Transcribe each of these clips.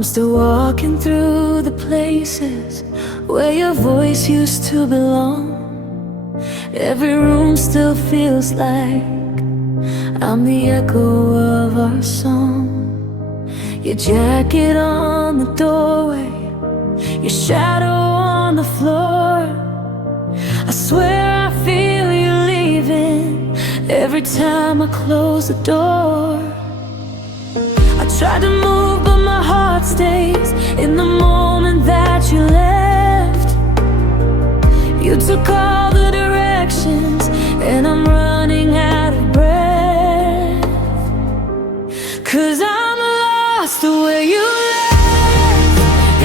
I'm still walking through the places where your voice used to belong. Every room still feels like I'm the echo of our song. Your jacket on the doorway, your shadow on the floor. I swear I feel you leaving every time I close the door. I tried to move but my heart stays in the moment that you left. You took all the directions and I'm running out of breath. 'Cause I'm lost the way you left,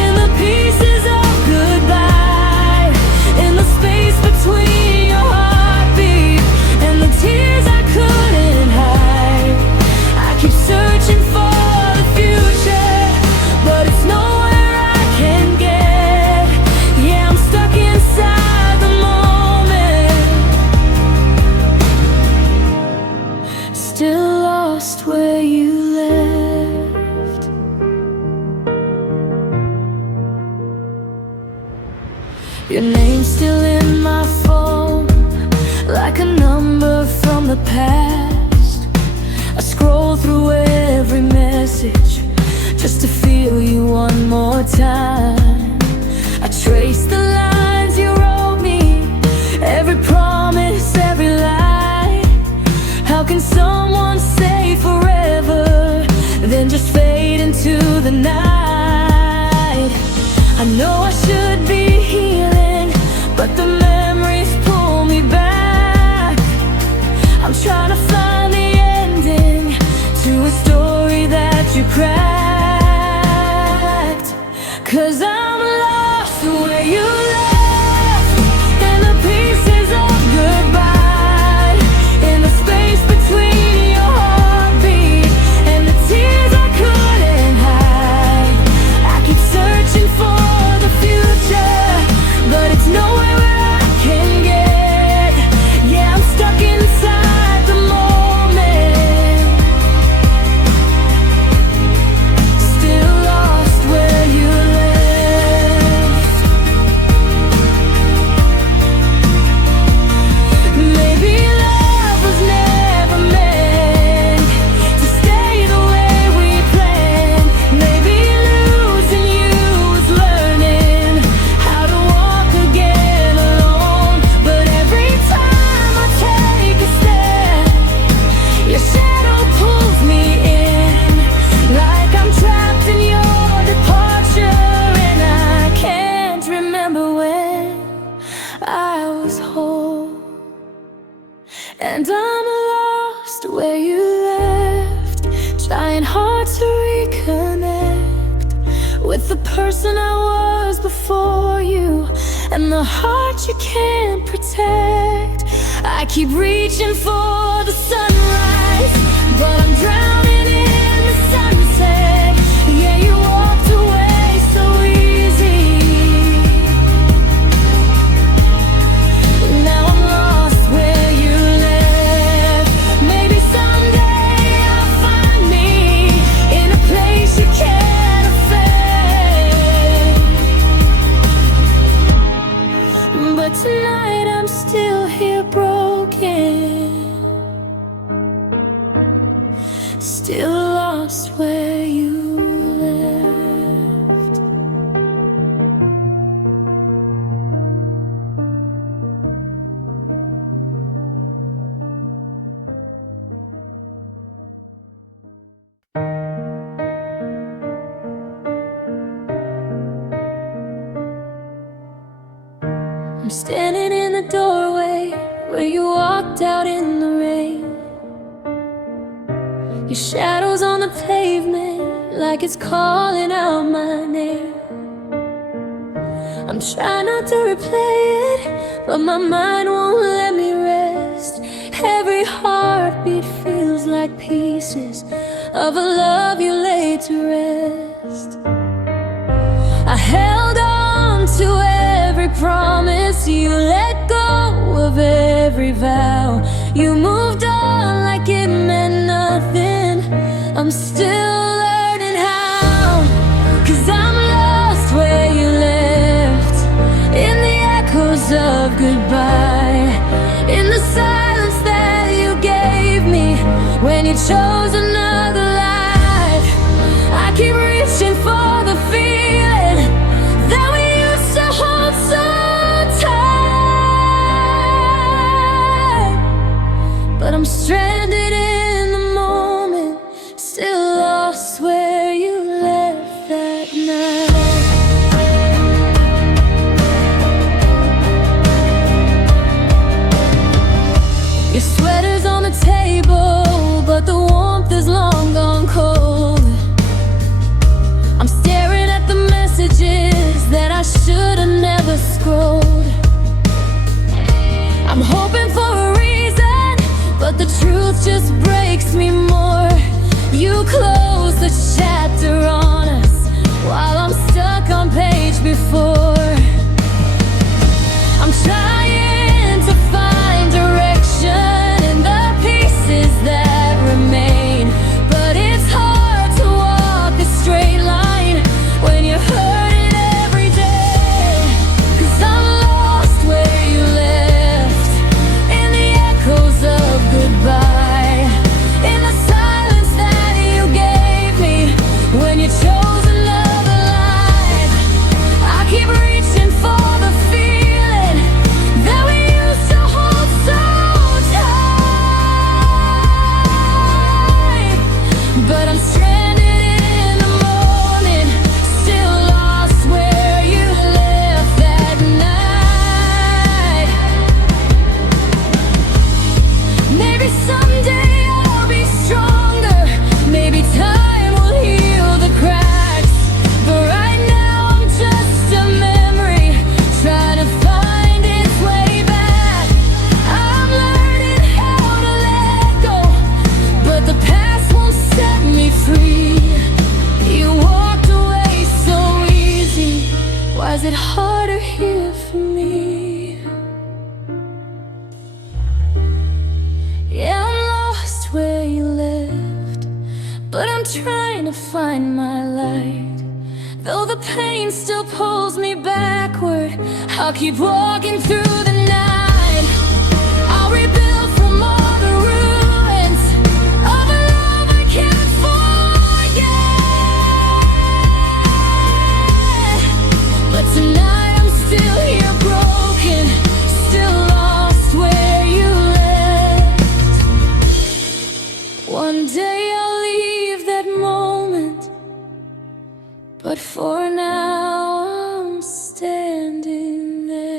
in the pieces of goodbye, in the space between your heartbeat and the tears I couldn't hide. I keep searching for the future, but it's nowhere I can get. Yeah, I'm stuck inside the moment, still lost where you left. Your name's still in my phone, like a number from the past. I scroll through every message just to feel you one more time. I trace the lines you wrote me, every promise, every lie. How can someone say forever, then just fade into the night? I know I should be healing, but the memories pull me back. I'm trying to find the ending to a story that you cracked. 'Cause I'm lost where you left, in the pieces of goodbye, in the space between your heartbeat and the tears I couldn't hide. I keep searching for the future, but it's nowhere where I can get. Yeah, I'm stuck inside the moment, still lost where you left. Maybe love was never meant to stay the way we planned. Maybe losing you was learning how to walk again alone. But every time I take a step, your shadow pulls me in, like I'm trapped in your departure. And I can't remember when I was whole. And I'm lost where you left, trying hard to reconnect with the person I was before you, and the heart you can't protect. I keep reaching for the sunrise, but I'm drowning in the sunset. Yeah, you walked away so easy. Now I'm lost where you left. Maybe someday I'll find me in a place you can't affect. But tonight I'm still here broken, still lost where you left. I'm standing in the doorway where you walked out in the rain. Your shadow's on the pavement, like it's calling out my name. I'm trying not to replay it, but my mind won't let me rest. Every heartbeat feels like pieces of a love you laid to rest. I held on to every promise, you let go of every vow. You moved on like it meant nothing. I'm still learning how, 'cause chose another life. I keep reaching for the feeling that we used to hold so tight. But I'm stranded in the moment, still lost where you left that night. Your sweater's on the table, but the warmth is long gone cold. I'm staring at the messages that I should have never scrolled. I'm hoping for a reason, but the truth just breaks me more. You close the chapter on us while I'm stuck on page before. I'm trying to find direction in the pieces that remain, but it's hard to walk a straight line when you're hurting every day. 'Cause I'm lost where you left, in the echoes of goodbye, in the silence that you gave me when you chose another life. I keep reaching for the feeling that we used to hold so tight. But I'm stranded in the moment, still lost where you left that night. Maybe someday I'll be stronger, maybe time will heal the cracks, but right now I'm just a memory trying to find its way back. I'm learning how to let go, but the past won't set me free. You walked away so easy, why is it harder here for me? Yeah, I'm lost where you left, but I'm trying to find my light. Though the pain still pulls me backward, I'll keep walking through the night. I'll rebuild from all the ruins of a love I can't forget. But tonight I'm still here broken, still lost where you left. One day I'll leave that moment, but for now I'm standing there.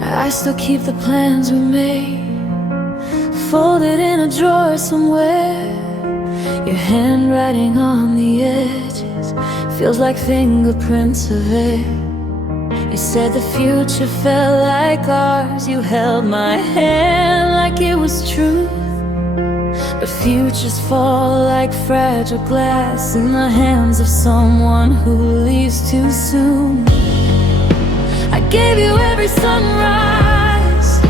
I still keep the plans we made, folded in a drawer somewhere. Your handwriting on the edges feels like fingerprints of air. You said the future felt like ours. You held my hand like it was truth. But futures fall like fragile glass in the hands of someone who leaves too soon. I gave you every sunrise,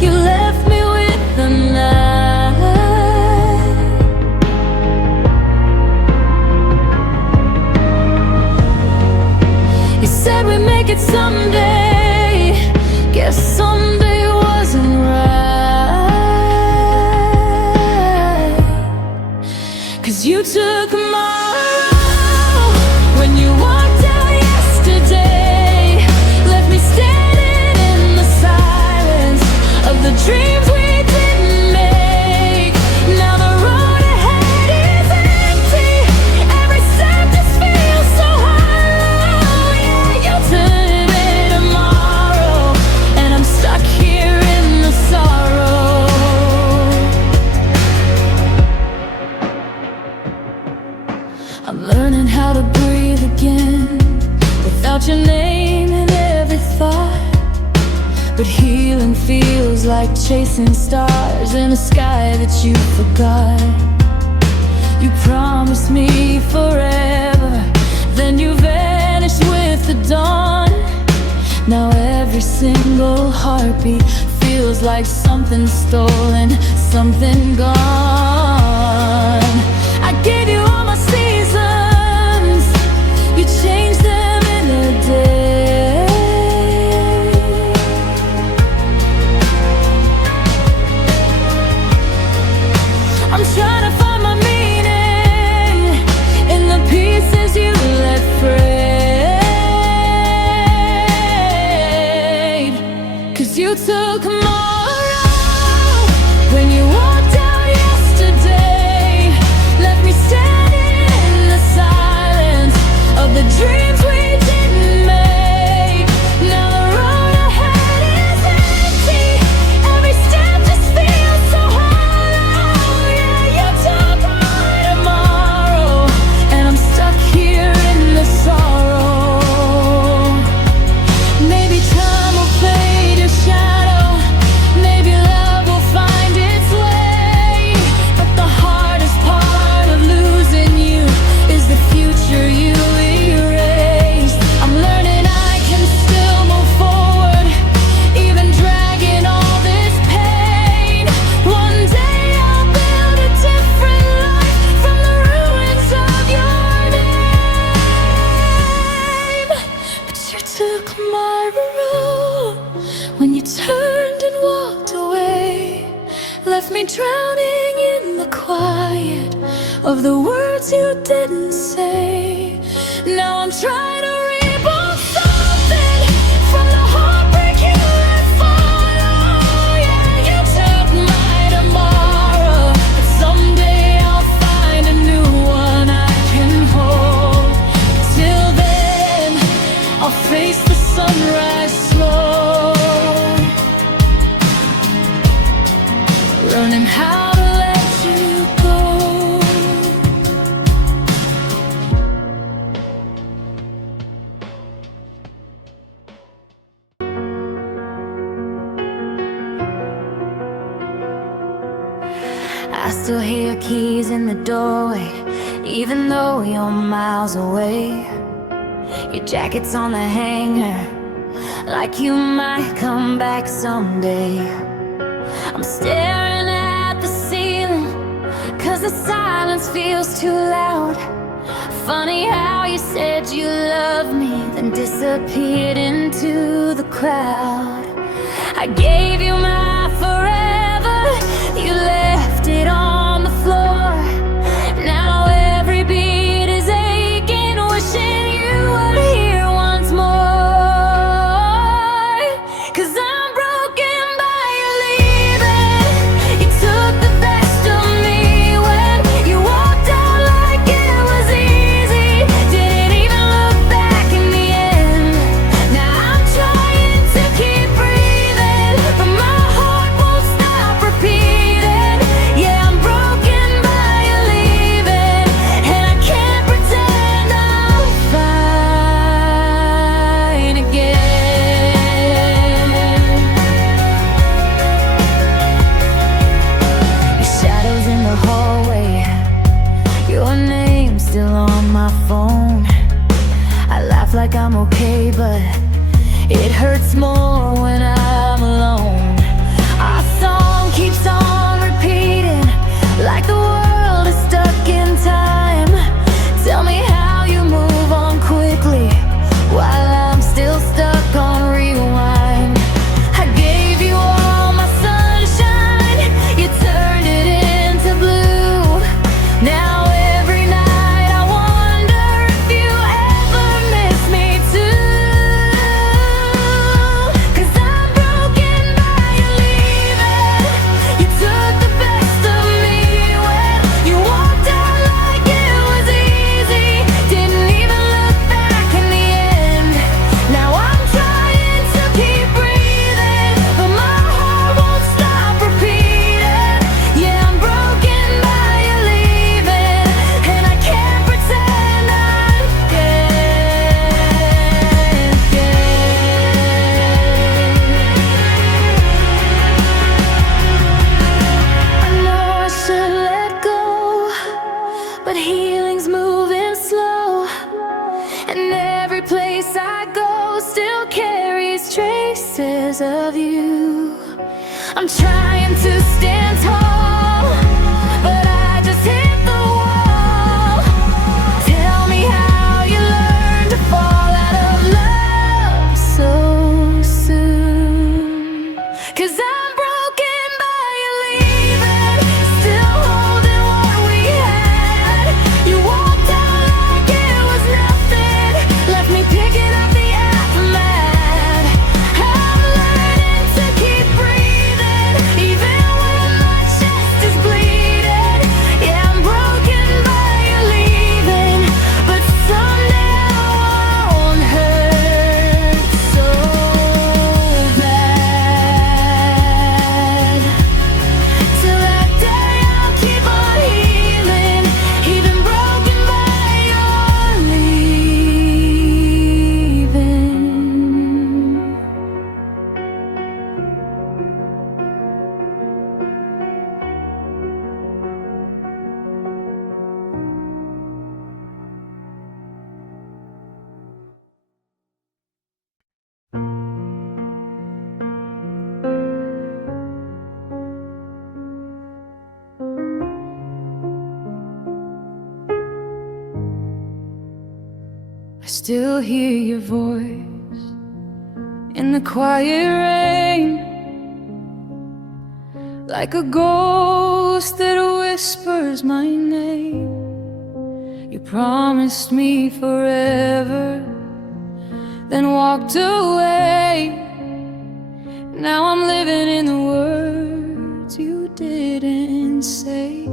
you left me with the night. You said we'd make it someday, guess someday wasn't right. 'Cause you took my role when you walked out yesterday, left me standing in the silence of the dreams we didn't make. Now the road ahead is empty, every step just feels so hollow. Yeah, you today tomorrow, and I'm stuck here in the sorrow. I'm learning how to breathe again without your name in every thought. But healing feels like chasing stars in a sky that you forgot. You promised me forever, then you vanished with the dawn. Now every single single heartbeat feels like something stolen, something gone. I gave you all my seasons, you changed them in a day. I'm trying to find my meaning in the pieces you let fade. 'Cause you took tomorrow when you walked out yesterday, left me standing in the silence of the dreams we didn't make. Now the road ahead is empty, every step just feels so hollow. Yeah, you took my tomorrow, and I'm stuck here in the sorrow. Maybe time will fade your shadow, maybe love will find its way, but the hardest part of losing you is the future you erased. I'm learning I can still move forward, even dragging all this pain. One day I'll build a different life from the ruins of your name. But you took my road when you turned and walked away, left me drowning in the quiet of the words you didn't say. Now I'm trying to rebuild something from the heartbreak you let follow. Yeah, you took my tomorrow, but someday I'll find a new one I can hold. Till then, I'll face the sunrise slow, learning how to let you go. I still hear keys in the doorway, even though you're miles away. Your jacket's on the hanger, like you might come back someday. I'm staring at the ceiling, 'cause the silence feels too loud. Funny how you said you loved me, then disappeared into the crowd. I gave you my forever, you left it on the floor. Now every beat is aching, wishing you were here once more. 'Cause I'm broken by you leaving. You took the best of me when you walked out like it was easy. Didn't even look back in the end. Now I'm trying to keep breathing, but my heart won't stop repeating. Yeah, I'm broken by you leaving, and I can't pretend I'm fine again. Your shadow's in the hallway, your name's still on my phone. I laugh like I'm okay, but it hurts more when I'm alone. Our song keeps on repeating, like the world is stuck in time. Tell me how you move on quickly while I'm still stuck on rewind. I gave you all my sunshine, you turned it into blue. Now every night I wonder if you ever miss me too. 'Cause I'm because of you. I'm trying to stand tall, but I just hit the wall. Tell me how you learned to fall out of love so soon. 'Cause I'm broken by you leaving, still holding what we had. You walked out like it was nothing, left me picking up the aftermath. I'm learning to keep breathing, even when my chest is bleeding. Yeah, I'm broken by you leaving, but someday I won't hurt so bad. Till that day I'll keep on healing, even broken by your leaving. I still hear your voice in the quiet rain, like a ghost that whispers my name. You promised me forever, then walked away. Now I'm living in the words you didn't say.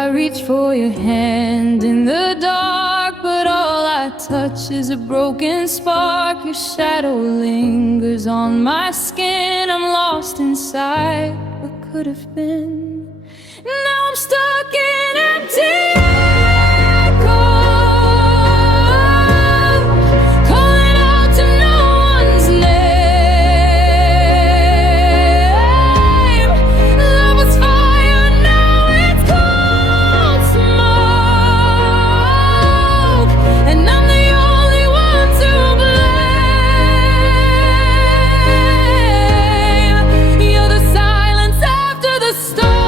I reach for your hand in the dark, but all I touch is a broken spark. Your shadow lingers on my skin. I'm lost inside what could have been. Now I'm stuck in empty echoes, calling out to no one's name. Love was fire, now it's cold smoke, and I'm the only one to blame. You're the silence after the storm.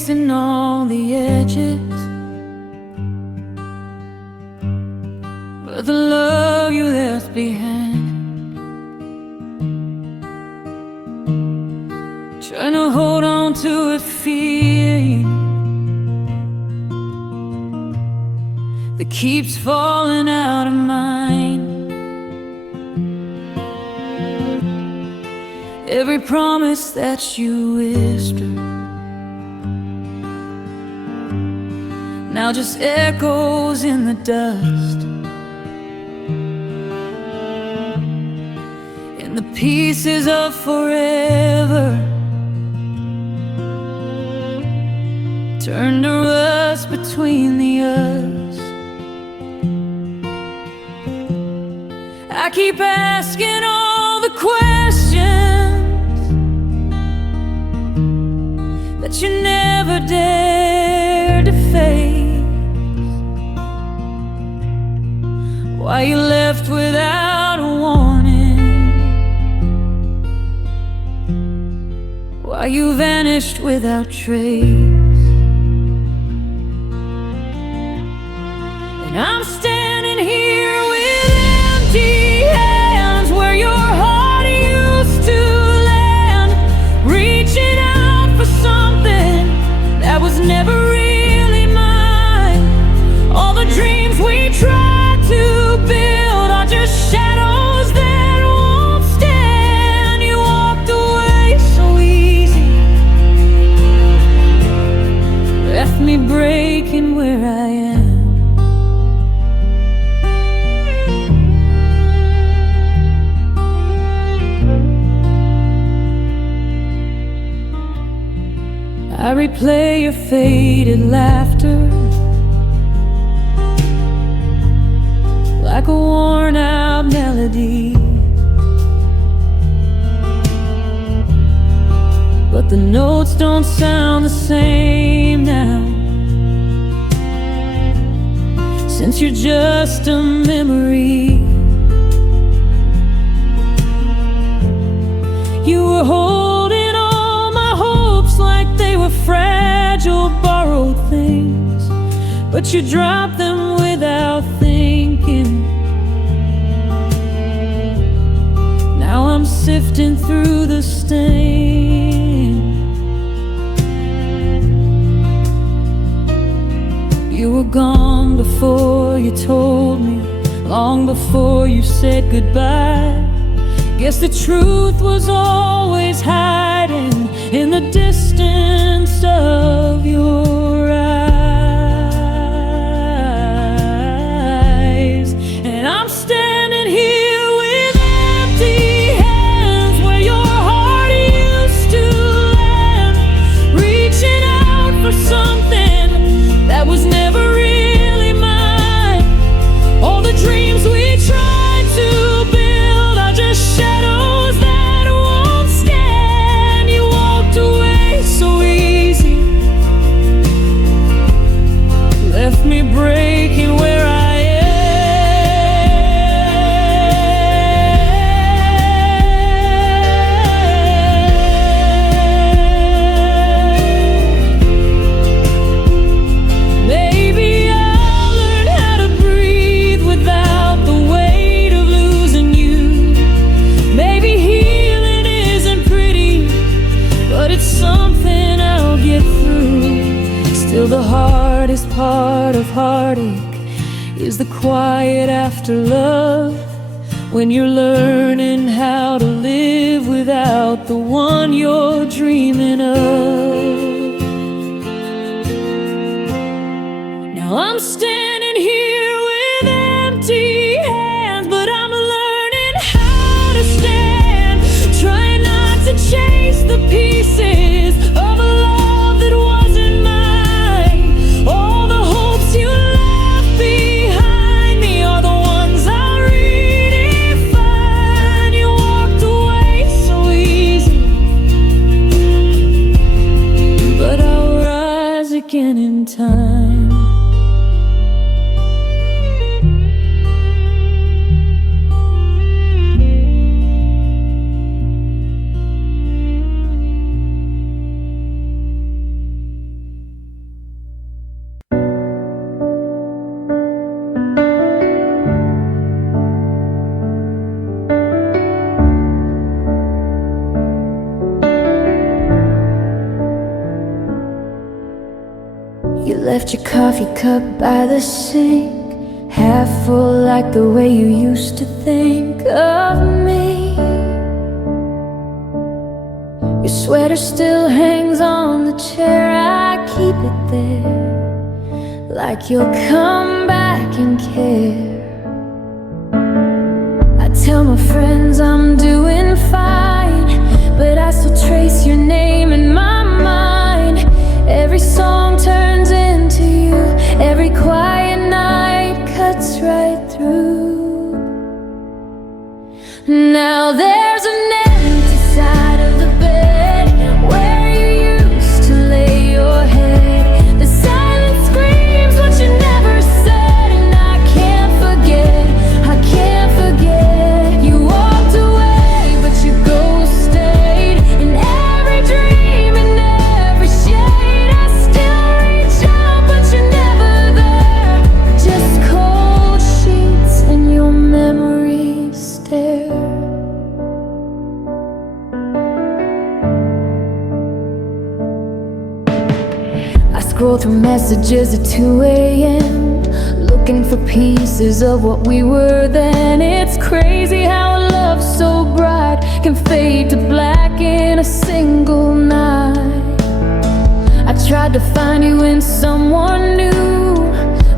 erasing all the edges, but the love you left behind. Trying to hold on to a feeling that keeps falling out of mind. Every promise that you whispered now just echoes in the dust, and the pieces of forever turn to rust between the us. I keep asking all the questions that you never dared to face. Why you left without a warning? Why you vanished without trace? And I'm standing here with empty hands where your heart used to land, reaching out for something that was never really mine. All the dreams we tried to build are just shadows that won't stand. You walked away so easy, left me breaking where I am. I replay your faded laughter like a worn-out melody, but the notes don't sound the same now, since you're just a memory. You were holding like they were fragile, borrowed things, but you dropped them without thinking. Now I'm sifting through the stain. You were gone before you told me, long before you said goodbye. Guess the truth was always hiding in the distance of your eyes. And I'm standing here with empty hands where your heart used to land, reaching out for something that was never really mine. All the dreams we tried to build are just shadows that won't stand. You walked away so easy, left me breaking where I the hardest part of heartache is the quiet after love, when you're learning how to live without the one you're dreaming of. Now I'm standing here with empty hands, but I'm learning how to stand, trying not to chase the pieces of a love that wasn't mine. All the hopes you left behind me are the ones I redefine. You walked away so easy, but I'll rise again in time. at your coffee cup by the sink, half full like the way you used to think of me. Your sweater still hangs on the chair, I keep it there, like you'll come back and care. I tell my friends I'm doing fine, but I still trace your name in my mind. Every song turns into you, every quiet night cuts right through. Now there's an empty side of the bed where you used to lay your head. The silence screams what you never said, and I can't forget, I can't forget. You walked away, but your ghost stayed in every dream and every shade. I still reach out, but you're never there. Just cold sheets and your memory stare. I scroll through messages at 2 a.m., looking for pieces of what we were then. It's crazy how a love so bright can fade to black in a single night. I tried to find you in someone new,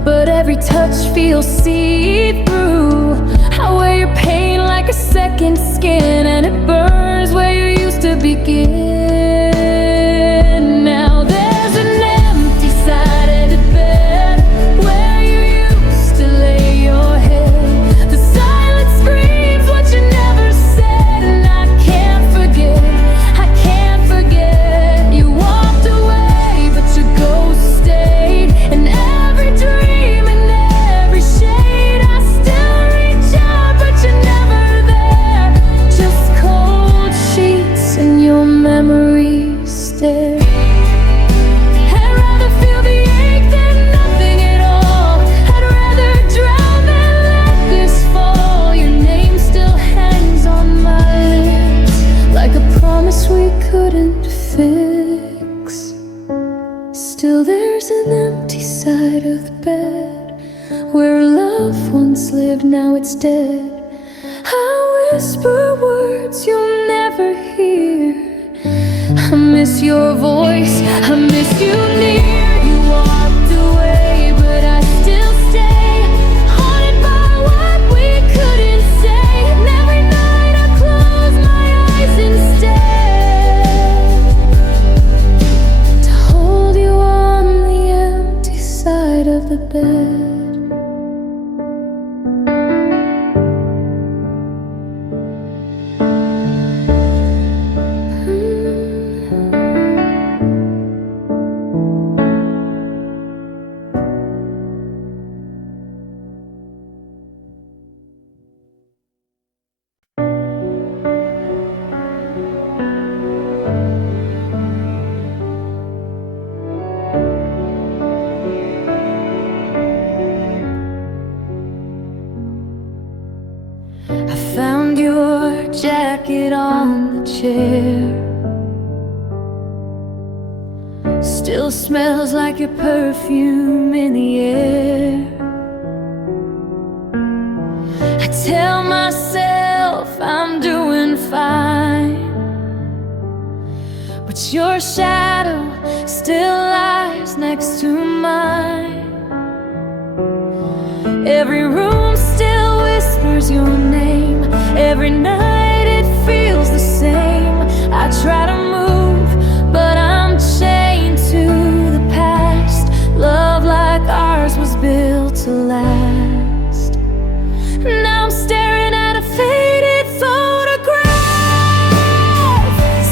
but every touch feels see-through. I wear your pain like a second skin, and it burns where you used to begin. Now there's an empty side of the bed where you used to lay your head. The silence screams what you never said, and I can't forget, I can't forget. You walked away, but your ghost stayed in every dream and every shade. I still reach out, but you're never there. Just cold sheets and your memory stare. I'd rather feel the ache than nothing at all. I'd rather drown than let this fall. Your name still hangs on my lips, like a promise we couldn't fix. Still there's an empty side of the bed where love once lived, now it's dead. I whisper words you'll never hear. I miss your voice, I miss you near. You walked away, but I still stay, haunted by what we couldn't say. And every night I close my eyes instead, to hold you on the empty side of the bed. I found your jacket on the chair, still smells like your perfume in the air. I tell myself I'm doing fine, but your shadow still lies next to mine. Every room still whispers your name, every night it feels the same. I try to move, but I'm chained to the past. Love like ours was built to last. Now I'm staring at a faded photograph,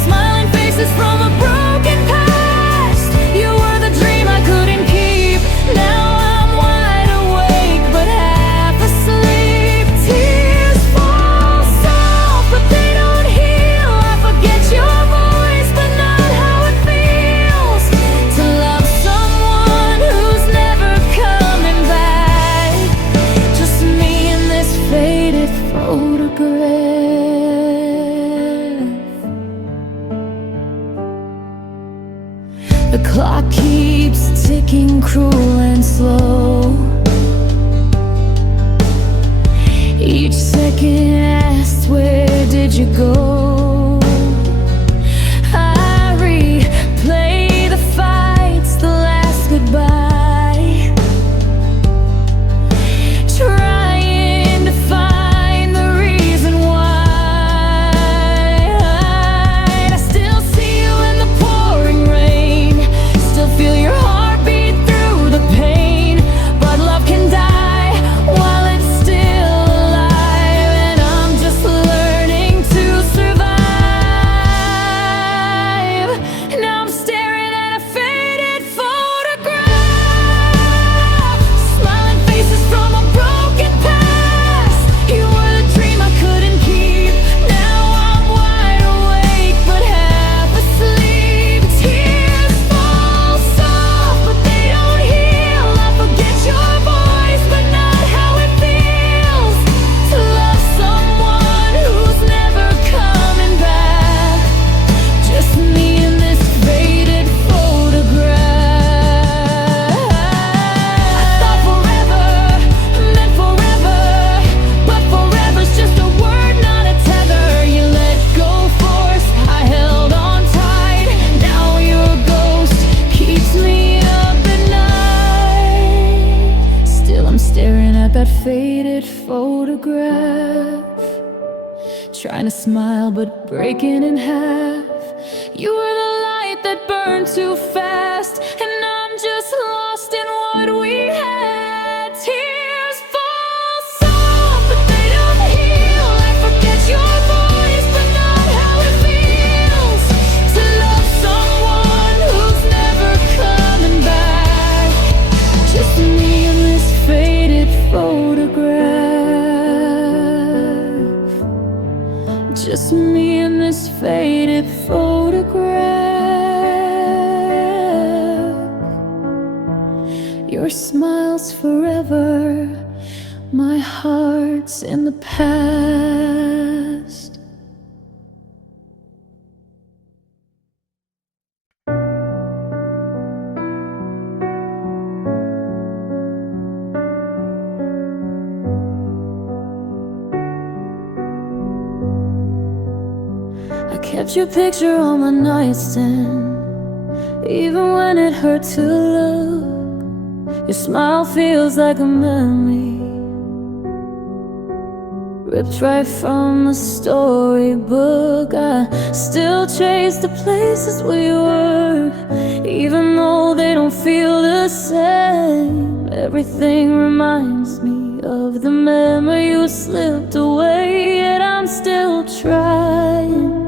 smiling faces from a broken past. You were the dream I couldn't keep. Now I'm wide awake, but half asleep. Tears fall soft, but they don't heal. I forget your voice, but not how it feels to love someone who's never coming back. you go. I replay the fights, the last goodbye, trying to find the reason why. I still see you in the pouring rain, still feel your heartbeat through the pain. But love can die while it's still alive, and I'm just learning to survive. Now I'm staring at a faded photograph, smiling faces from a broken past. You were the dream I couldn't keep. Now I'm wide awake but half asleep. Tears fall soft but they don't heal. I forget your voice but not how it feels to love someone who's never coming back. Just me in this faded photograph. I thought forever meant forever, but forever's just a word, not a tether. You let go force, I held on tight. Now your ghost keeps me up at night. Still I'm staring at that faded photograph, trying to smile but breaking in half. You were the light that burned too fast, and I'm just lost in what we had. Tears fall soft but they don't heal. I forget your voice but not how it feels to love someone who's never coming back. Just me in this faded photograph. Just me in this faded photograph. Your smile's forever, my heart's in the past. I kept your picture on my nightstand, even when it hurt to look. Your smile feels like a memory, ripped right from the storybook. I still chase the places we were, even though they don't feel the same. Everything reminds me of the memory you slipped away, yet I'm still trying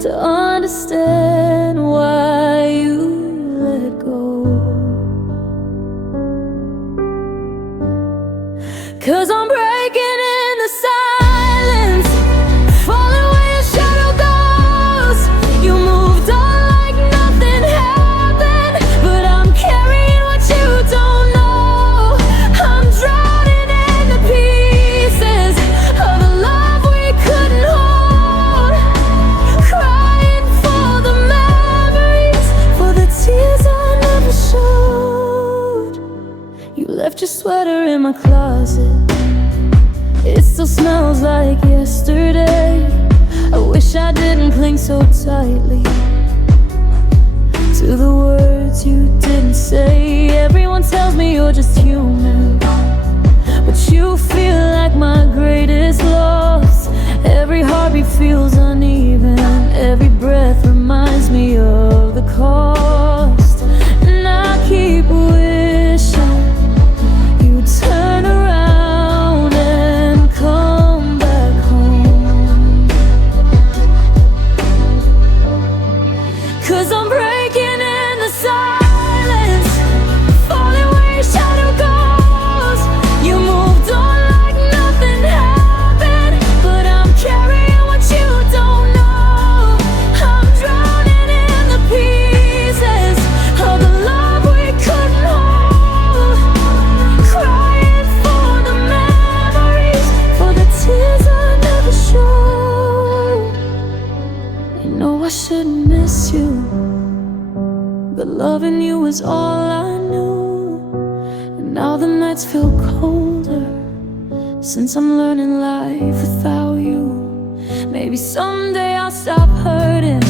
to understand why you let go. 'Cause I'm breaking in the silence, falling where your shadow goes. You moved on like nothing happened, but I'm carrying what you don't know. I'm drowning in the pieces of the love we couldn't hold, crying for the memories, for the tears I never showed. You left your sweater in my closet, it still smells like yesterday. I wish I didn't cling so tightly to the words you didn't say. Everyone tells me you're just human, but you feel like my greatest loss. Every heartbeat feels uneven, every breath reminds me of the cost. And I keep wishing you'd turn around and come back home. 'Cause I'm breaking in the silence, falling where your shadow goes. You moved on like nothing happened, but I'm carrying what you don't know. I'm drowning in the pieces of the love we couldn't hold, crying for the memories, for the tears I never showed. You know I shouldn't miss you, but loving you was all I knew. And now the nights feel colder, since I'm learning life without you. Maybe someday I'll stop hurting.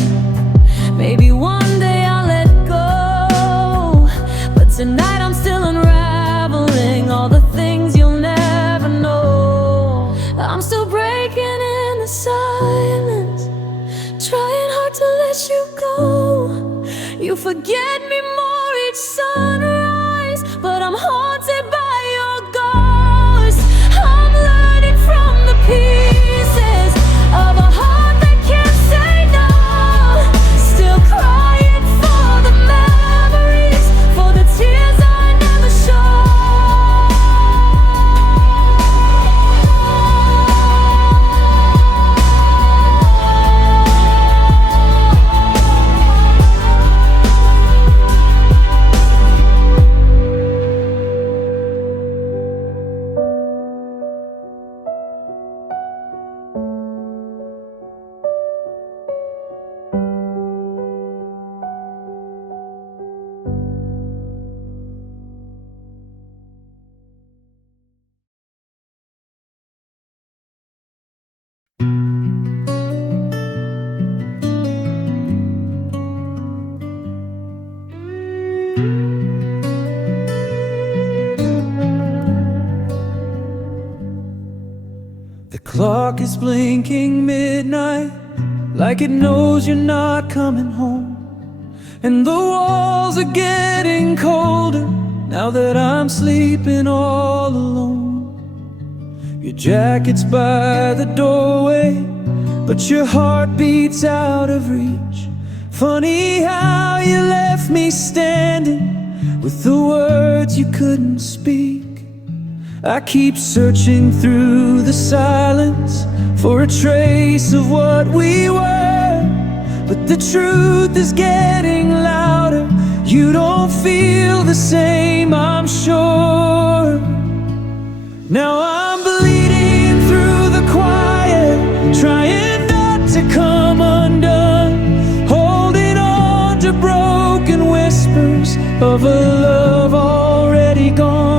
Maybe one day I'll let go. But tonight I'm still unraveling all the things you'll never know. I'm still breaking in the silence, trying hard to let you go. You forget me more each sunrise, but I'm haunted by your ghost. I'm learning from the pieces of a heart that can't say no. Still crying for the memories, for the tears I never The clock is blinking midnight, like it knows you're not coming home. And the walls are getting colder, now that I'm sleeping all alone. Your jacket's by the doorway, but your heart beats out of reach. Funny how you left me standing with the words you couldn't speak. I keep searching through the silence for a trace of what we were, but the truth is getting louder. You don't feel the same, I'm sure. Now I'm bleeding through the quiet, trying not to come undone, holding on to broken whispers of a love already gone.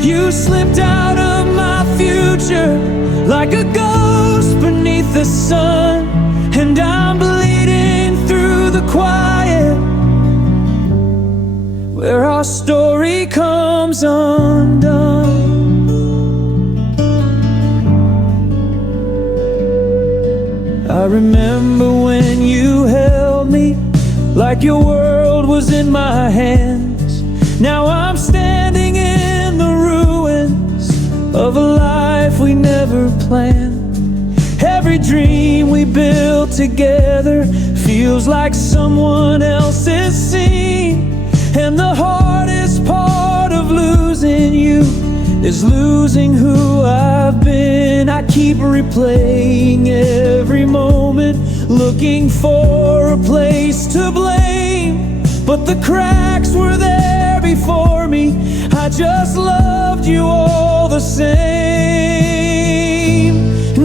You slipped out of my future like a ghost beneath the sun, and I'm bleeding through the quiet where our story comes undone. I remember when you held me like your world was in my hands. Now I'm standing in the ruins of a life we never planned. Every dream we built together feels like someone else's scene. And the hardest part of losing you is losing who I've been. I keep replaying every moment, looking for a place to blame, but the cracks were there before me. I just loved you all the same.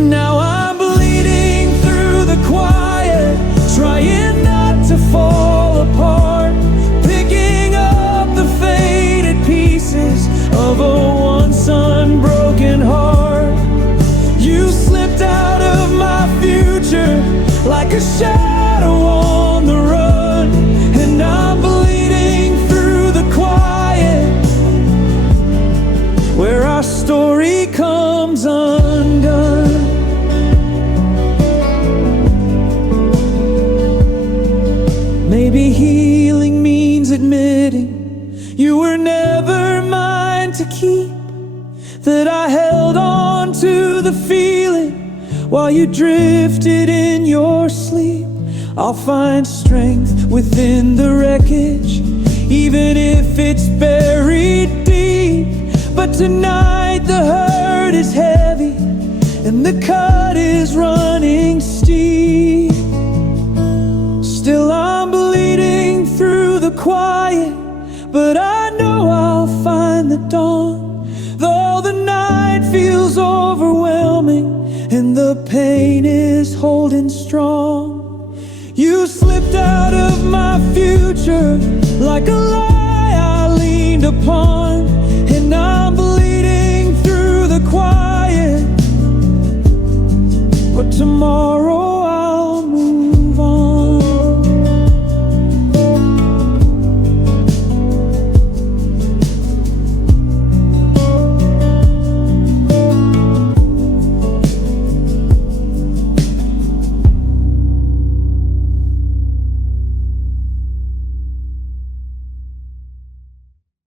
Now I'm bleeding through the quiet, trying not to fall apart, picking up the faded pieces of a once unbroken heart. You slipped out of my future like a shadow on the run, and I'm bleeding through the quiet where our story comes undone. Maybe healing means admitting you were never mine to keep, that I held on to the feeling while you drifted in your sleep. I'll find strength within the wreckage, even if it's buried deep. But tonight the hurt is heavy and the cut is running steep. Still I'm bleeding through the quiet, but I know I'll find the dawn. Though the night feels overwhelming and the pain is holding strong, you slipped out of my future like a